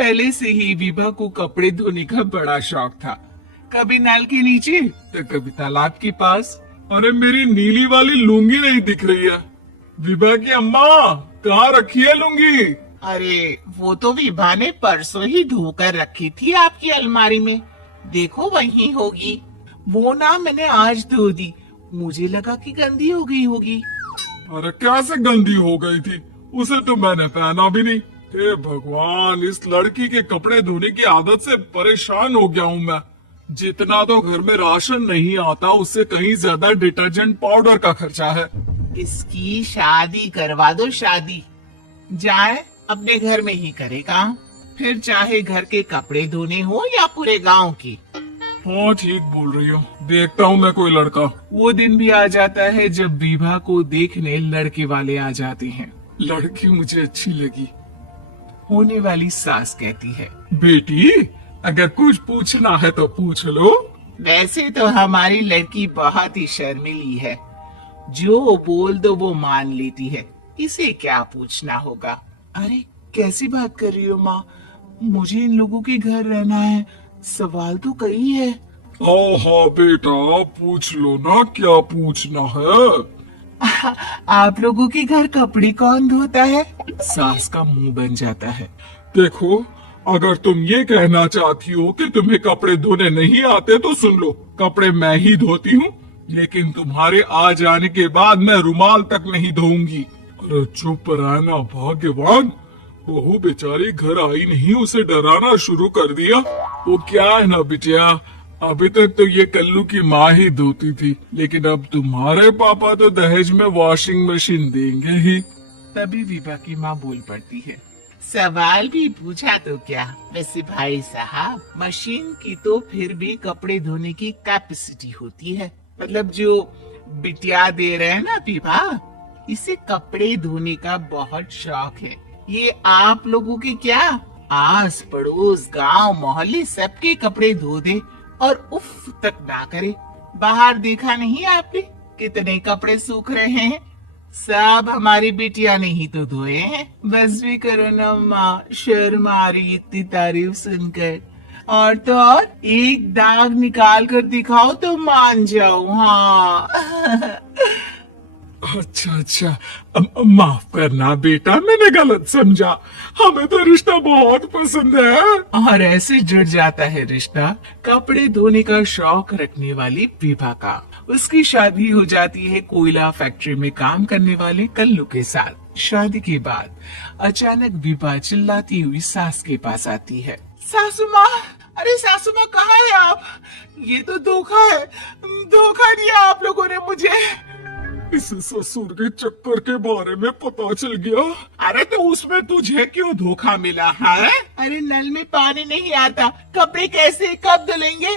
पहले से ही विभा को कपड़े धोने का बड़ा शौक था। कभी नल के नीचे तो कभी तालाब के पास। अरे मेरी नीली वाली लुंगी नहीं दिख रही है। विभा की अम्मा, कहाँ रखी है लुंगी? अरे वो तो विभा ने परसों ही धोकर रखी थी आपकी अलमारी में, देखो वहीं होगी। वो ना मैंने आज धो दी, मुझे लगा कि गंदी हो गई होगी। अरे कैसे गंदी हो गई थी, उसे तो मैंने पहना भी नहीं। हे भगवान, इस लड़की के कपड़े धोने की आदत से परेशान हो गया हूँ मैं। जितना तो घर में राशन नहीं आता, उससे कहीं ज्यादा डिटर्जेंट पाउडर का खर्चा है। इसकी शादी करवा दो, शादी। जाए अपने घर में ही करेगा, फिर चाहे घर के कपड़े धोने हो या पूरे गांव की। हाँ ठीक बोल रही हो, देखता हूँ मैं कोई लड़का। वो दिन भी आ जाता है जब विभा को देखने लड़के वाले आ जाते हैं। लड़की मुझे अच्छी लगी। होने वाली सास कहती है, बेटी अगर कुछ पूछना है तो पूछ लो। वैसे तो हमारी लड़की बहुत ही शर्मीली है, जो बोल दो वो मान लेती है, इसे क्या पूछना होगा। अरे कैसी बात कर रही हो माँ, मुझे इन लोगों के घर रहना है, सवाल तो कई है। हाँ बेटा पूछ लो ना, क्या पूछना है। आप लोगों के घर कपड़े कौन धोता है? सास का मुंह बन जाता है। देखो, अगर तुम ये कहना चाहती हो कि तुम्हें कपड़े धोने नहीं आते तो सुन लो, कपड़े मैं ही धोती हूँ, लेकिन तुम्हारे आ जाने के बाद मैं रुमाल तक नहीं धोऊंगी। अरे चुप रहना भाग्यवान, बहू बेचारी घर आई नहीं, उसे डराना शुरू कर दिया। वो क्या है ना बिटिया, अभी तक तो ये कल्लू की माँ ही धोती थी, लेकिन अब तुम्हारे पापा तो दहेज में वॉशिंग मशीन देंगे ही। तभी विभा की माँ बोल पड़ती है, सवाल भी पूछा तो क्या। वैसे भाई साहब, मशीन की तो फिर भी कपड़े धोने की कैपेसिटी होती है। मतलब जो बिटिया दे रहे हैं ना विभा, इसे कपड़े धोने का बहुत शौक है। ये आप लोगों के क्या, आस पड़ोस गांव मोहल्ले सबके कपड़े धो दे और उफ तक ना करे। बाहर देखा नहीं आपने कितने कपड़े सूख रहे हैं? सब हमारी बिटिया ने ही तो धोए हैं। बस भी करो ना माँ, शर्म आ रही इतनी तारीफ सुनकर। और तो और एक दाग निकाल कर दिखाओ तो मान जाओ। हाँ अच्छा, माफ करना बेटा, मैंने गलत समझा। हमें तो रिश्ता बहुत पसंद है। और ऐसे जुड़ जाता है रिश्ता कपड़े धोने का शौक रखने वाली विभा का। उसकी शादी हो जाती है कोयला फैक्ट्री में काम करने वाले कल्लू के साथ। शादी के बाद अचानक विभा चिल्लाती हुई सास के पास आती है। सासू माँ, अरे सासू माँ कहाँ है आप? ये तो धोखा है, धोखा दिया आप लोगों ने मुझे। इस ससुर के चक्कर के बारे में पता चल गया। अरे तो उसमें तुझे क्यों धोखा मिला है? अरे नल में पानी नहीं आता, कपड़े कैसे कब धुलेंगे?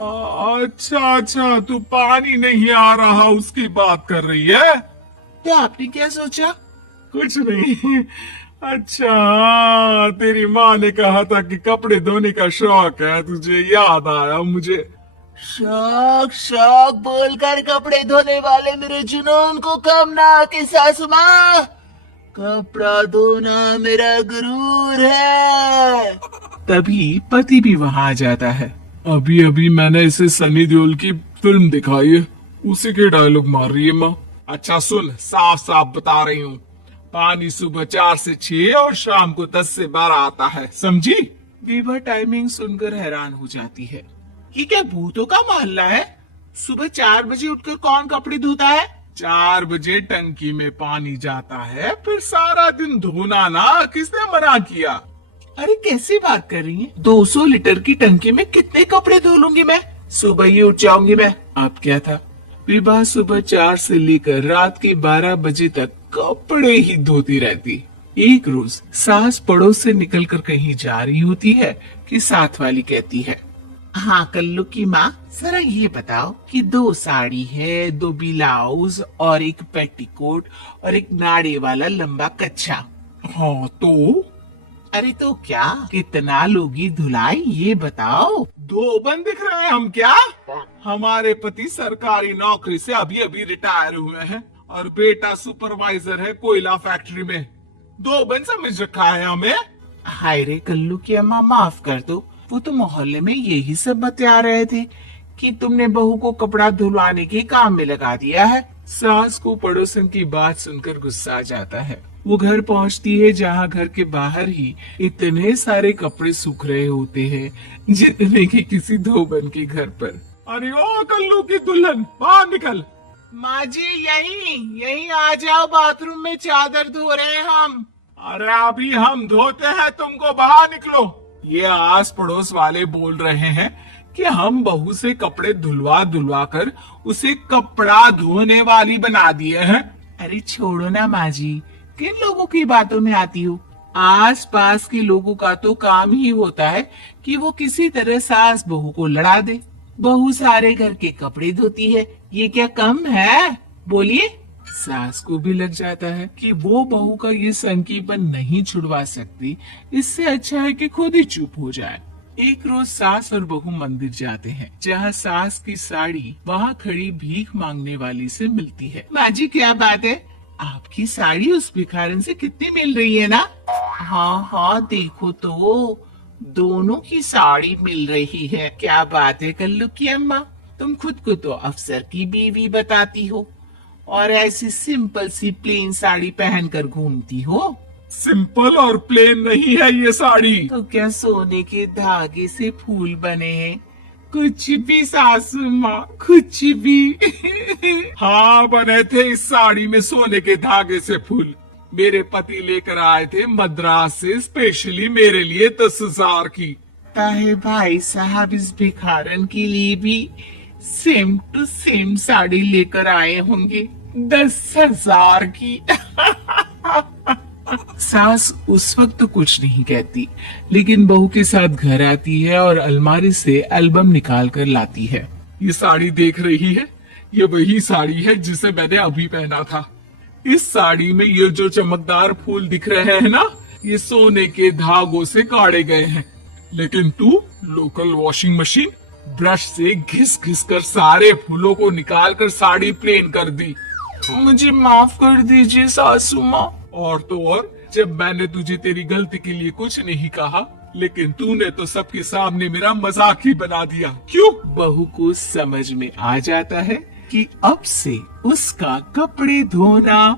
अच्छा, तू पानी नहीं आ रहा उसकी बात कर रही है। तो आपने क्या सोचा? कुछ नहीं। अच्छा, तेरी माँ ने कहा था कि कपड़े धोने का शौक है तुझे, याद आया मुझे। शौक बोलकर कपड़े धोने वाले मेरे जुनून को कम ना कि सासू माँ, कपड़ा धोना मेरा गुरूर है। तभी पति भी वहाँ आ जाता है। अभी मैंने इसे सनी देओल की फिल्म दिखाई है, उसी के डायलॉग मार रही है माँ। अच्छा सुन, साफ साफ बता रही हूँ, पानी सुबह 4 से 6 और शाम को 10 से 12 आता है, समझी? विभा टाइमिंग सुनकर हैरान हो जाती है। ये क्या भूतों का मोहल्ला है? सुबह 4 बजे उठकर कौन कपड़े धोता है? 4 बजे टंकी में पानी जाता है, फिर सारा दिन धोना ना, किसने मना किया? अरे कैसी बात कर रही है? 200 लीटर की टंकी में कितने कपड़े धो लूंगी मैं? सुबह ही उठ जाऊंगी मैं। अब क्या था, विभा सुबह 4 से लेकर रात के 12 बजे तक कपड़े ही धोती रहती। एक रोज सास पड़ोस से निकलकर कहीं जा रही होती है कि साथ वाली कहती है, हाँ कल्लू की माँ, जरा ये बताओ कि 2 साड़ी है, 2 ब्लाउज और एक पेटीकोट और एक नाड़े वाला लंबा कच्छा। हाँ तो? अरे तो क्या, कितना लोगी धुलाई ये बताओ। 2 बन दिख रहे हैं हम क्या? हमारे पति सरकारी नौकरी से अभी रिटायर हुए हैं और बेटा सुपरवाइजर है कोयला फैक्ट्री में। 2 बन समझ रखा है हमें? हाय रे कल्लू की अम्मा, माफ कर दो। वो तो मोहल्ले में यही सब बता रहे थे कि तुमने बहू को कपड़ा धुलवाने के काम में लगा दिया है। सास को पड़ोसन की बात सुनकर गुस्सा आ जाता है। वो घर पहुंचती है जहां घर के बाहर ही इतने सारे कपड़े सूख रहे होते हैं जितने कि किसी धोबन के घर पर। अरे ओ कल्लू की दुल्हन, बाहर निकल। माँ जी यहीं आ जाओ, बाथरूम में चादर धो रहे हैं हम। अरे अभी हम धोते हैं, तुमको बाहर निकलो। ये आस पड़ोस वाले बोल रहे हैं कि हम बहू से कपड़े धुलवा कर उसे कपड़ा धोने वाली बना दिए हैं। अरे छोड़ो ना माँ जी, किन लोगों की बातों में आती हो। आस पास के लोगों का तो काम ही होता है कि वो किसी तरह सास बहू को लड़ा दे। बहू सारे घर के कपड़े धोती है, ये क्या कम है? बोलिए। सास को भी लग जाता है कि वो बहू का ये संकीपन नहीं छुड़वा सकती, इससे अच्छा है कि खुद ही चुप हो जाए। एक रोज सास और बहू मंदिर जाते हैं जहाँ सास की साड़ी वहाँ खड़ी भीख मांगने वाली से मिलती है। माँ जी क्या बात है, आपकी साड़ी उस भिखारन से कितनी मिल रही है ना? हाँ देखो तो दोनों की साड़ी मिल रही है। क्या बात है कल्लू की अम्मा, तुम खुद को तो अफसर की बीवी बताती हो और ऐसी सिंपल सी प्लेन साड़ी पहनकर घूमती हो। सिंपल और प्लेन नहीं है ये साड़ी। तो क्या सोने के धागे से फूल बने हैं? कुछ भी सासू माँ, कुछ भी। हाँ बने थे इस साड़ी में सोने के धागे से फूल। मेरे पति लेकर आए थे मद्रास से स्पेशली मेरे लिए 10,000 की। ताहे भाई साहब इस भिखारन के लिए भी सेम टू सेम साड़ी लेकर आए होंगे 10,000 की। सास उस वक्त तो कुछ नहीं कहती, लेकिन बहू के साथ घर आती है और अलमारी से एल्बम निकाल कर लाती है। ये साड़ी देख रही है, ये वही साड़ी है जिसे मैंने अभी पहना था। इस साड़ी में ये जो चमकदार फूल दिख रहे हैं ना, ये सोने के धागों से काढ़े गए हैं। लेकिन तू लोकल वॉशिंग मशीन ब्रश से घिस घिस कर सारे फूलों को निकाल कर साड़ी प्लेन कर दी। मुझे माफ कर दीजिए सासू माँ। और तो और, जब मैंने तुझे तेरी गलती के लिए कुछ नहीं कहा, लेकिन तूने तो सबके सामने मेरा मजाक ही बना दिया। क्यों? बहू को समझ में आ जाता है कि अब से उसका कपड़े धोना